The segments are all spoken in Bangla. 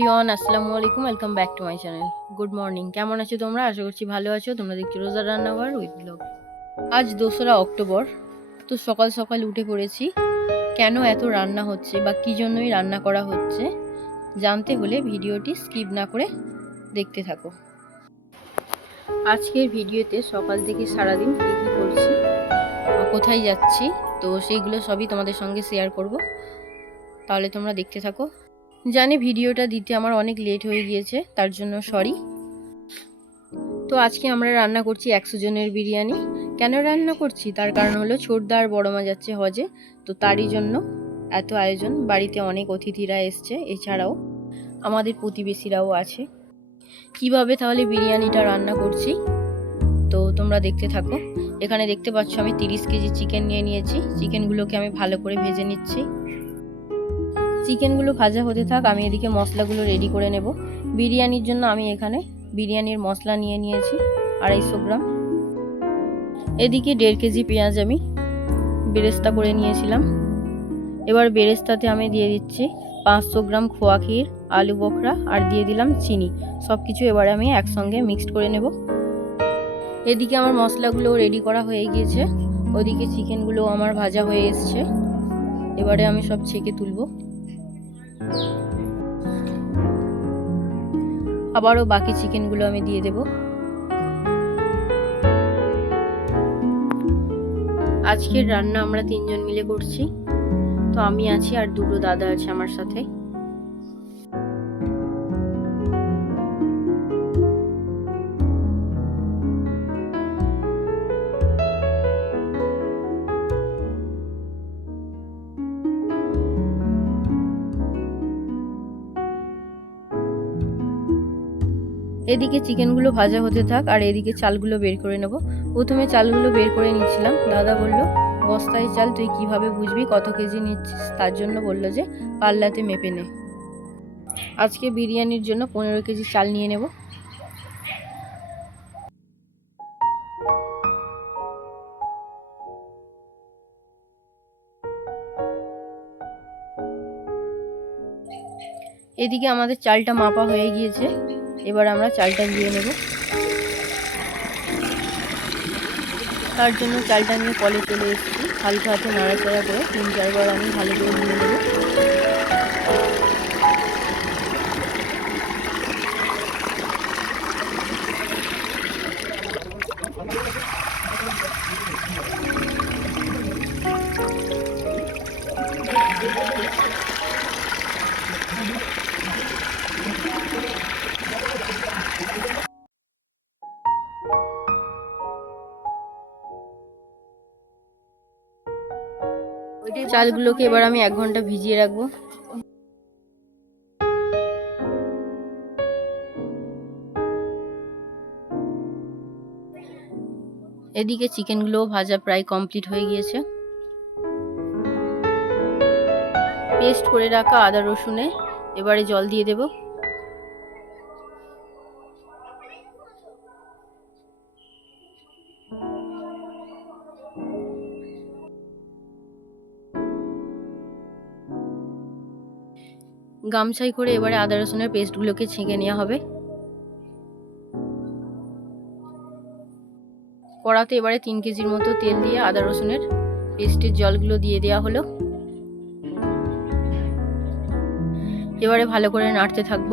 এভরিওয়ান, আসসালামু আলাইকুম, welcome back to my channel. Good morning. কেমন আছো তোমরা? আশা করছি ভালো আছো। তোমরা দেখছ রোজা রান্নাঘর উইথ ব্লগ। আজ দোসরা অক্টোবর, তো সকাল সকাল উঠে পড়েছি। কেন এত রান্না হচ্ছে বা কী জন্যই রান্না করা হচ্ছে, জানতে হলে ভিডিওটি স্কিপ না করে দেখতে থাকো। আজকের ভিডিওতে সকাল থেকে সারাদিন কী কী করছি কোথায় যাচ্ছি, তো সেইগুলো সবই তোমাদের সঙ্গে শেয়ার করব। তাহলে তোমরা দেখতে থাকো। জানি ভিডিওটা দিতে আমার অনেক লেট হয়ে গিয়েছে, তার জন্য সরি তো আজকে আমরা রান্না করছি একশো জনের বিরিয়ানি। কেন রান্না করছি? তার কারণ হলো ছোটদা আর বড় মা যাচ্ছে হজে, তো তারই জন্য এত আয়োজন। বাড়িতে অনেক অতিথিরা এসছে, এছাড়াও আমাদের প্রতিবেশীরাও আছে। কীভাবে তাহলে বিরিয়ানিটা রান্না করছি? তো তোমরা দেখতে থাকো। এখানে দেখতে পাচ্ছ আমি তিরিশ কেজি চিকেন নিয়ে নিয়েছি। চিকেনগুলোকে আমি ভালো করে ভেজে নিচ্ছি। চিকেনগুলো ভাজা হতে থাক, আমি এদিকে মশলাগুলো রেডি করে নেব। বিরিয়ানির জন্য আমি এখানে বিরিয়ানির মশলা নিয়ে নিয়েছি, আড়াইশো গ্রাম। এদিকে দেড় কেজি পেঁয়াজ আমি বেরেস্তা করে নিয়েছিলাম। এবার বেরেস্তাতে আমি দিয়ে দিচ্ছি পাঁচশো গ্রাম খোয়া ক্ষীর, আলু বখরা, আর দিয়ে দিলাম চিনি। সব কিছু এবারে আমি একসঙ্গে মিক্সড করে নেব। এদিকে আমার মশলাগুলো রেডি করা হয়ে গিয়েছে। ওদিকে চিকেনগুলো আমার ভাজা হয়ে এসছে। এবারে আমি সব ছেঁকে তুলবো। আবারও বাকি চিকেনগুলো আমি দিয়ে দেব। আজকের রান্না আমরা তিনজন মিলে করছি। তো আমি আছি আর দুটো দাদা আছে আমার সাথে। এদিকে চিকেনগুলো ভাজা হতে থাক আর এদিকে চালগুলো বের করে নেব। প্রথমে চালগুলো বের করে নিচ্ছিলাম। দাদা বলল, বস্তায় চাল তুই কীভাবে বুঝবি? কত কেজি নিচ্ছিস? তার জন্য বলল যে, পাল্লাতে মেপে নে। আজকে বিরিয়ানির জন্য পনেরো কেজি চাল নিয়ে নেব। এদিকে আমাদের চালটা মাপা হয়ে গিয়েছে। এবার আমরা চালটা দিয়ে নেব। তার জন্য চালটা নিয়ে কলে চলে এসেছি। হালকা হাতে নাড়াচাড়া করে, তিন, চারবার আমি ভালো করে ধুয়ে নেব। চালগুলোকে এবার আমি এক ঘণ্টা ভিজিয়ে রাখব। এদিকে চিকেনগুলোও ভাজা প্রায় কমপ্লিট হয়ে গিয়েছে। পেস্ট করে রাখা আদা রসুনে এবারে জল দিয়ে দেব। গামছাই করে এবারে আদা, রসুনের পেস্টগুলোকে ছেঁকে নেওয়া হবে। কড়াতে এবারে তিন কেজির মতো তেল দিয়ে আদা, রসুনের পেস্টের জলগুলো দিয়ে দেওয়া হলো। এবারে ভালো করে নাড়তে থাকব।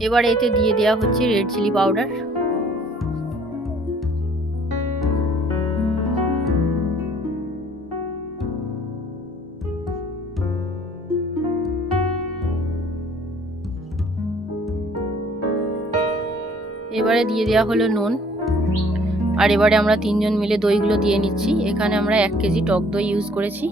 এবারে এতে দিয়ে দেওয়া হচ্ছে রেড চিলি পাউডার। এবারে দিয়ে দেওয়া হলো নুন। আর এবারে আমরা তিনজন মিলে দইগুলো দিয়ে নিচ্ছি। এখানে আমরা এক কেজি টক দই ইউজ করেছি।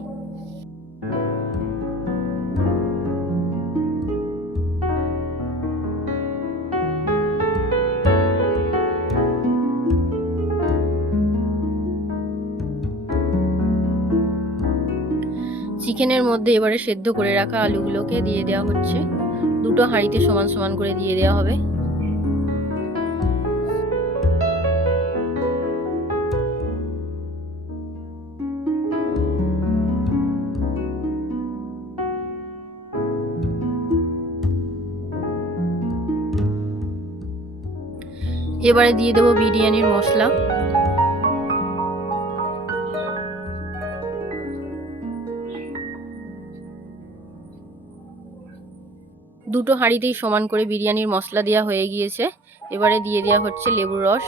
চিকেনের মধ্যে এবারে সেদ্ধ করে রাখা আলুগুলোকে দিয়ে দেওয়া হচ্ছে। দুটো হাঁড়িতে সমান সমান করে দিয়ে দেওয়া হবে। এবারে দিয়ে দেবো বিরিয়ানির মশলা। দুটো হাঁড়িতেই সমান করে বিরিয়ানির মশলা দেওয়া হয়ে গিয়েছে। এবারে দিয়ে দেওয়া হচ্ছে লেবুর রস।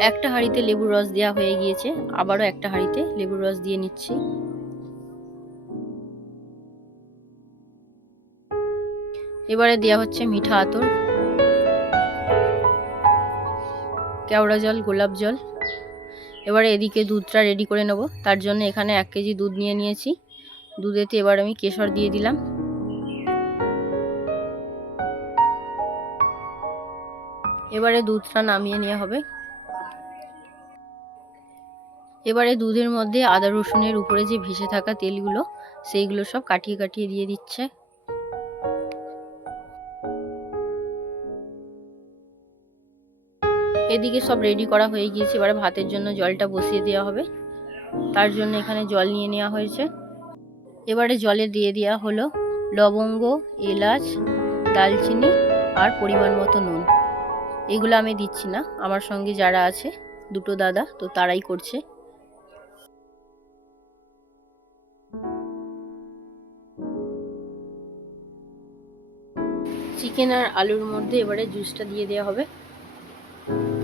একটা হাঁড়িতে লেবুর রস দেওয়া হয়ে গিয়েছে। আবারও একটা হাঁড়িতে লেবুর রস দিয়ে নিচ্ছি। এবারে দেওয়া হচ্ছে মিঠা আতর, কেওড়া জল, গোলাপ জল। এবারে এদিকে দুধটা রেডি করে নেব। তার জন্য এখানে এক কেজি দুধ নিয়ে নিয়েছি। দুধেতে এবার আমি কেশর দিয়ে দিলাম। এবারে দুধটা নামিয়ে নেওয়া হবে। এবারে দুধের মধ্যে আদা রসুনের উপরে যে ভেসে থাকা তেলগুলো, সেইগুলো সব কাটিয়ে কাটিয়ে দিয়ে দিচ্ছে। এদিকে সব রেডি করা হয়ে গিয়েছে, এবারে ভাতের জন্য জলটা বসিয়ে দেওয়া হবে। তার জন্য এখানে জল নিয়ে নেওয়া হয়েছে। এবারে জলে দিয়ে দেওয়া হলো লবঙ্গ, এলাচ, দালচিনি আর পরিমাণ মতো নুন। এগুলো আমি দিচ্ছি না, আমার সঙ্গে যারা আছে, দুটো দাদা, তো তারাই করছে। চিকেন আর আলুর মধ্যে এবারে জুসটা দিয়ে দেওয়া হবে।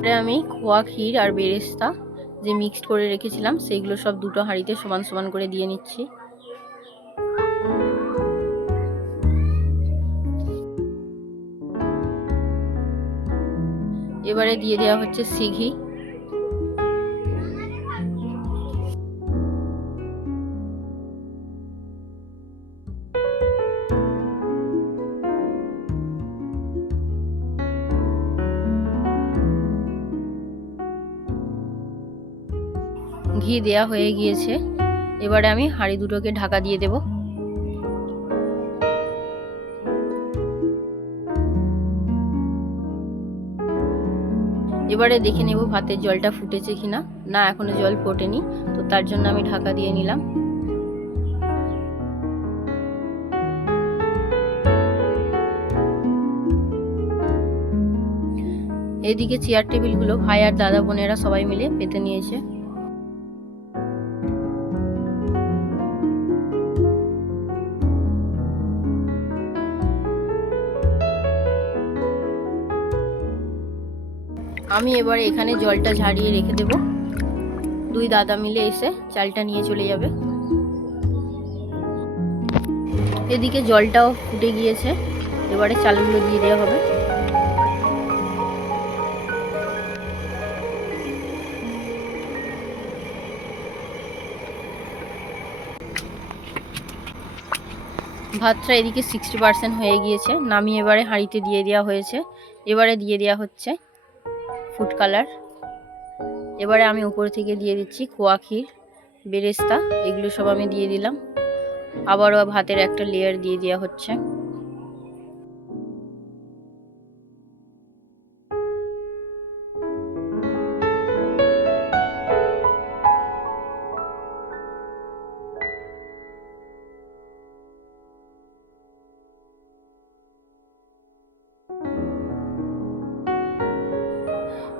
এবারে আমি খোয়া, ক্ষীর আর বেরেস্তা যে মিক্সড করে রেখেছিলাম সেইগুলো সব দুটো হাঁড়িতে সমান সমান করে দিয়ে নিচ্ছি। এবারে দিয়ে দেওয়া হচ্ছে সিঘি। দেয়া হয়ে গিয়েছে। এবারে আমি হাঁড়ি দুটোকে ঢাকা দিয়ে দেব। এবারে দেখে নেব ভাতের জলটা ফুটেছে কিনা। না, এখনও জল ফোটেনি, তো তার জন্য আমি ঢাকা দিয়ে নিলাম। এদিকে চেয়ার টেবিলগুলো ভাই আর দাদা বোনেরা সবাই মিলে পেতে নিয়েছে। আমি এবারে এখানে জলটা ঝাড়িয়ে রেখে দেব। দুই দাদা মিলে এসে চালটা নিয়ে চলে যাবে। এদিকে জলটাও ফুটে গিয়েছে। এবারে চালগুলো দিয়ে দেওয়া হবে। ভাতটা এদিকে সিক্সটি পার্সেন্ট হয়ে গিয়েছে। নামিয়ে এবারে হাঁড়িতে দিয়ে দেওয়া হয়েছে। এবারে দিয়ে দেওয়া হচ্ছে। Food colour. এবারে আমি উপর থেকে দিয়ে দিচ্ছি খোয়া ক্ষীর, বেরেস্তা, এগুলো সব আমি দিয়ে দিলাম। আবারও ভাতের একটা লেয়ার দিয়ে দেওয়া হচ্ছে।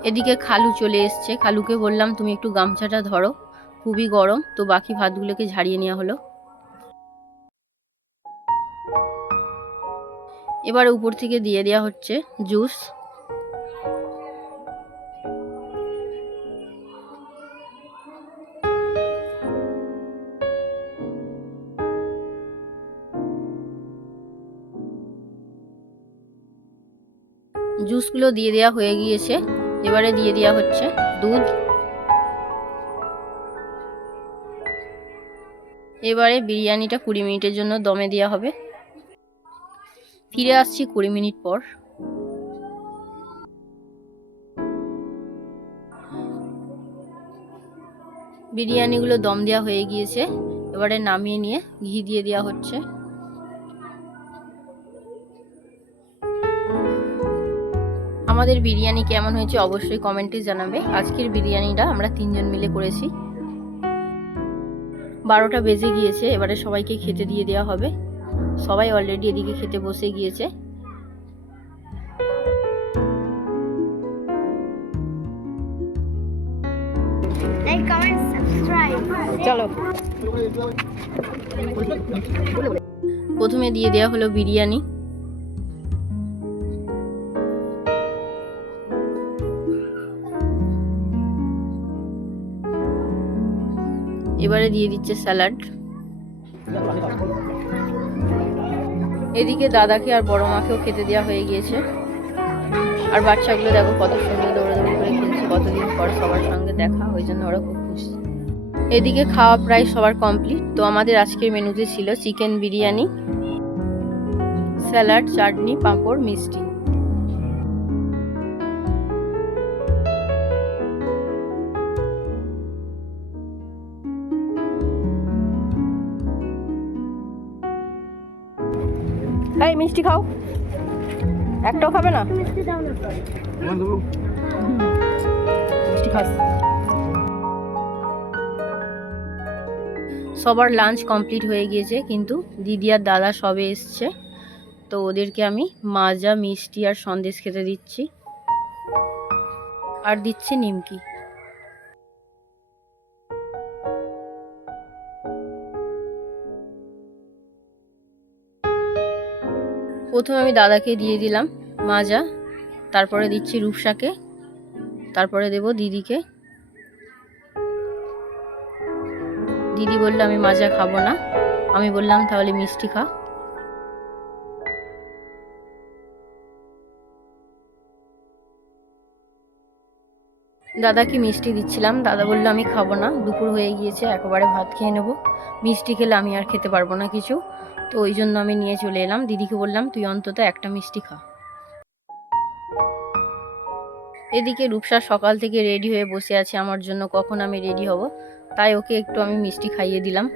এদিকে খালু চলে এসছে। খালুকে বললাম, তুমি একটু গামছাটা ধরো। খুবই গরম, তো বাকি ভাতগুলোকে ঝাড়িয়ে নেওয়া হলো। এবার উপর থেকে দিয়ে দেওয়া হচ্ছে জুস। জুসগুলো দিয়ে দেওয়া হয়ে গিয়েছে। এবারে দিয়ে দেওয়া হচ্ছে দুধ। এবারে বিরিয়ানিটা কুড়ি মিনিটের জন্য দমে দেওয়া হবে। ফিরে আসছি কুড়ি মিনিট পর। বিরিয়ানিগুলো দম দেওয়া হয়ে গিয়েছে। এবারে নামিয়ে নিয়ে ঘি দিয়ে দেওয়া হচ্ছে। আমাদের বিরিয়ানি কেমন হয়েছে অবশ্যই কমেন্টে জানাবে। আজকের বিরিয়ানিটা আমরা তিনজন মিলে করেছি। বারোটা বেজে গিয়েছে এবারে সবাইকে খেতে দিয়ে দেওয়া হবে। সবাই অলরেডি এদিকে খেতে বসে গিয়েছে. চলো। প্রথমে দিয়ে দেওয়া হলো বিরিয়ানি। এবারে দিয়ে দিচ্ছে স্যালাড। এদিকে দাদাকে আর বড় মাকেও খেতে দেওয়া হয়ে গিয়েছে। আর বাচ্চাগুলো দেখো কত সুন্দর দৌড়াদৌড়ি করে খেলছে, কতদিন পর সবার সঙ্গে দেখা, ওই জন্য ওরা খুব খুশি। এদিকে খাওয়া প্রায় সবার কমপ্লিট তো আমাদের আজকের মেনুতে ছিল চিকেন বিরিয়ানি, স্যালাড, চাটনি, পাঁপড়, মিষ্টি। এই মিষ্টি খাও। একটাও খাবে না? মিষ্টি খাস। সবার লাঞ্চ কমপ্লিট হয়ে গিয়েছে কিন্তু দিদি আর দাদা সবে এসছে। তো ওদেরকে আমি মাজা মিষ্টি আর সন্দেশ খেতে দিচ্ছি। আর দিচ্ছি নিমকি। প্রথমে আমি দাদাকে দিয়ে দিলাম মাজা তারপরে দিচ্ছি রূপসাকে, তারপরে দেব দিদিকে। দিদি বলল, আমি মাজা খাব না। আমি বললাম, তাহলে মিষ্টি খা। দাদাকে মিষ্টি দিচ্ছিলাম। দাদা বলল, আমি খাব না, দুপুর হয়ে গিয়েছে, একেবারে ভাত খেয়ে নেব। মিষ্টি খেলে আমি আর খেতে পারব না কিছু। তো ওই জন্য আমি নিয়ে চলে এলাম। দিদিকে বললাম, তুই অন্তত একটা মিষ্টি খা। এদিকে রূপসা সকাল থেকে রেডি হয়ে বসে আছে, আমার জন্য কখন আমি রেডি হব? তাই ওকে একটু আমি মিষ্টি খাইয়ে দিলাম।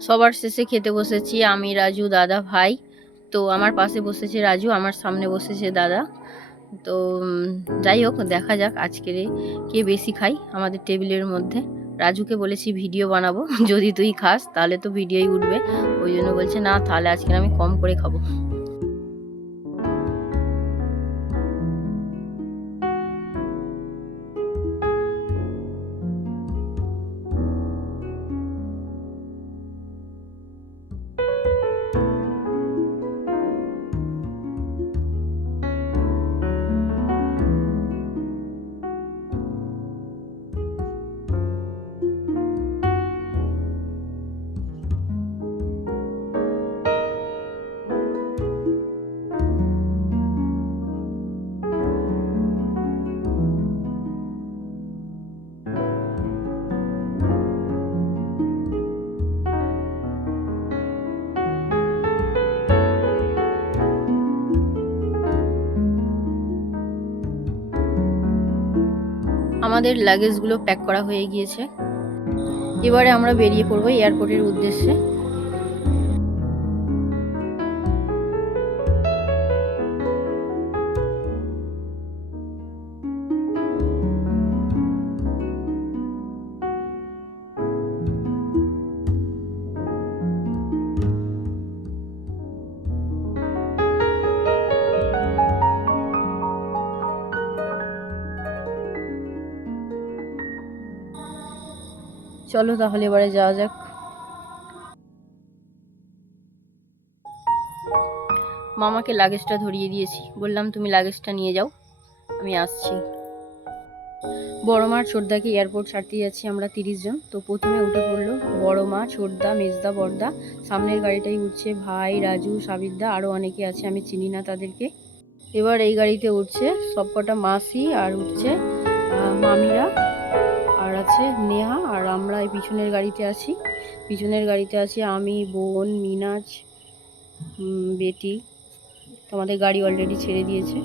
সবার শেষে খেতে বসেছি আমি, রাজু, দাদা, ভাই। তো আমার পাশে বসেছে রাজু, আমার সামনে বসেছে দাদা। তো যাই হোক, দেখা যাক আজকের কে বেশি খাই আমাদের টেবিলের মধ্যে। রাজুকে বলেছি ভিডিও বানাবো, যদি তুই খাস তাহলে তো ভিডিওই উঠবে। ওই জন্য বলছে, না, তাহলে আজকে আমি কম করে খাব। আমাদের লাগেজগুলো প্যাক করা হয়ে গিয়েছে। এবারে আমরা বেরিয়ে পড়ব এয়ারপোর্টের উদ্দেশ্যে। চলো তাহলে এবারে যাওয়া যাক। মামাকে লাগেজটা ধরিয়ে দিয়েছি। বললাম, তুমি লাগেজটা নিয়ে যাও। আমি আসছি। বড় মা ছোটদাকে এয়ারপোর্ট ছাড়তে যাচ্ছি আমরা তিরিশ জন। তো প্রথমে উঠে পড়ল বড় মা, ছোটদা, মেজদা, বড়দা। সামনের গাড়িটাই উঠছে ভাই, রাজু, সাবিরদা আরও অনেকে আছে, আমি চিনি না তাদেরকে। এবার এই গাড়িতে উঠছে সবকটা মাসি আর উঠছে মামিরা। আছে নেহা আর আমরা এই পিছনের গাড়িতে আছি। পিছনের গাড়িতে আছি আমি, বোন, মিনাজ বেটি। তোমাদের গাড়ি অলরেডি ছেড়ে দিয়েছে।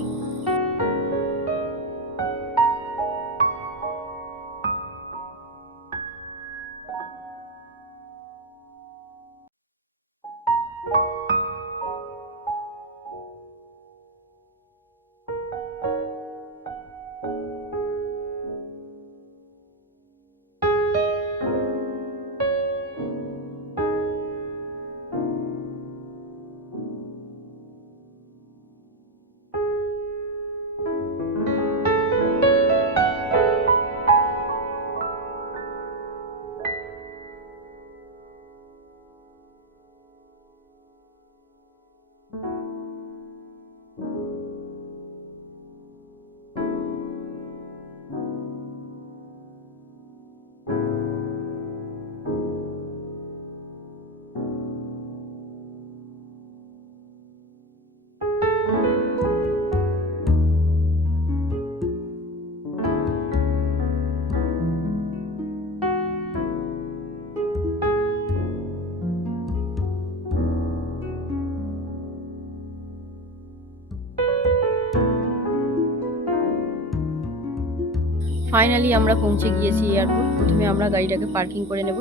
ফাইনালি আমরা পৌঁছে গিয়েছি এয়ারপোর্ট প্রথমে আমরা গাড়িটাকে পার্কিং করে নেব।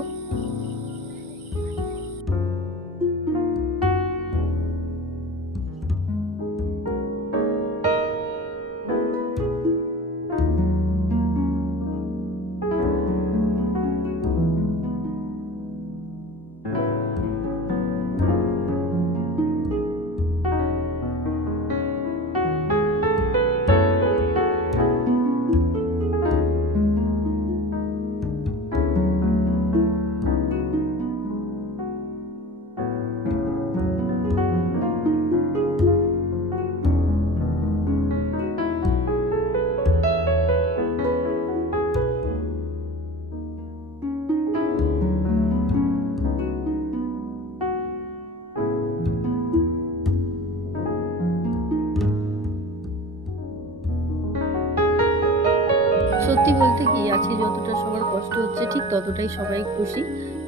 যতটা সবার কষ্ট হচ্ছে, ঠিক ততটাই সবাই খুশি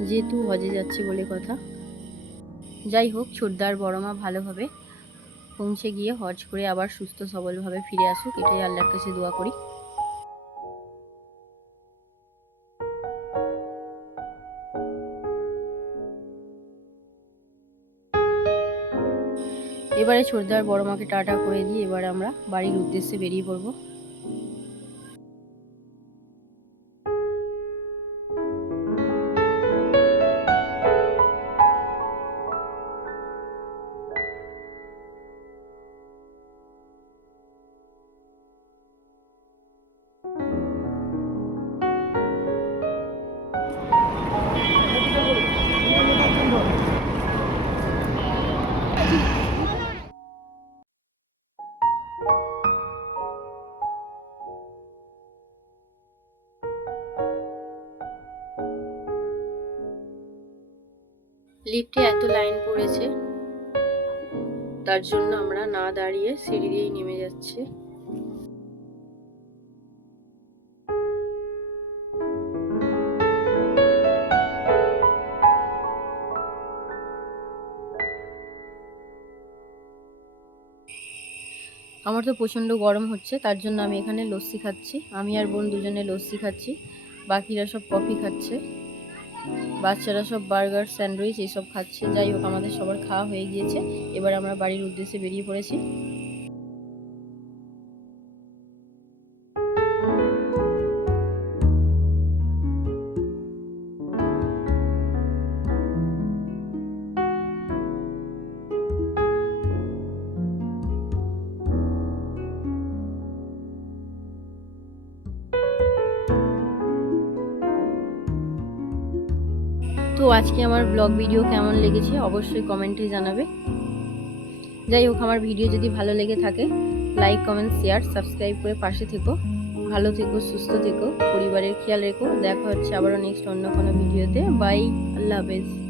যেহেতু হজে যাচ্ছে বলে কথা। যাই হোক ছোটদার বড় মা ভালোভাবে পৌঁছে গিয়ে হজ করে আবার সুস্থ সবলভাবে ফিরে আসুক, এটাই আল্লাহর কাছে দোয়া করি। এবারে ছোটদার বড় মাকে টাটা করে দিয়ে এবার আমরা বাড়ির উদ্দেশ্যে বেরিয়ে পড়ব। লিফটে এত লাইন পড়েছে। তার জন্য আমরা না দাঁড়িয়ে সিঁড়ি দিয়েই নেমে যাচ্ছি। আমার তো প্রচণ্ড গরম হচ্ছে, তার জন্য আমি এখানে লস্যি খাচ্ছি। আমি আর বোন দুজনে লস্যি খাচ্ছি, বাকিরা সব কফি খাচ্ছে। বাচ্চারা সব বার্গার, স্যান্ডউইচ, এইসব খাচ্ছে। যাই হোক, আমাদের সবার খাওয়া হয়ে গিয়েছে। এবার আমরা বাড়ির উদ্দেশ্যে বেরিয়ে পড়েছি। আজকে আমার ব্লগ ভিডিও কেমন লেগেছে অবশ্যই কমেন্টে জানাবে। যাই হোক, আমার ভিডিও যদি ভালো লেগে থাকে লাইক কমেন্ট শেয়ার সাবস্ক্রাইব করে পাশে থেকো। ভালো থেকো, সুস্থ থেকো, পরিবারের খেয়াল রেখো। দেখা হচ্ছে আবারও নেক্সট অন্য কোনো ভিডিওতে বাই আল্লাহ হাফেজ।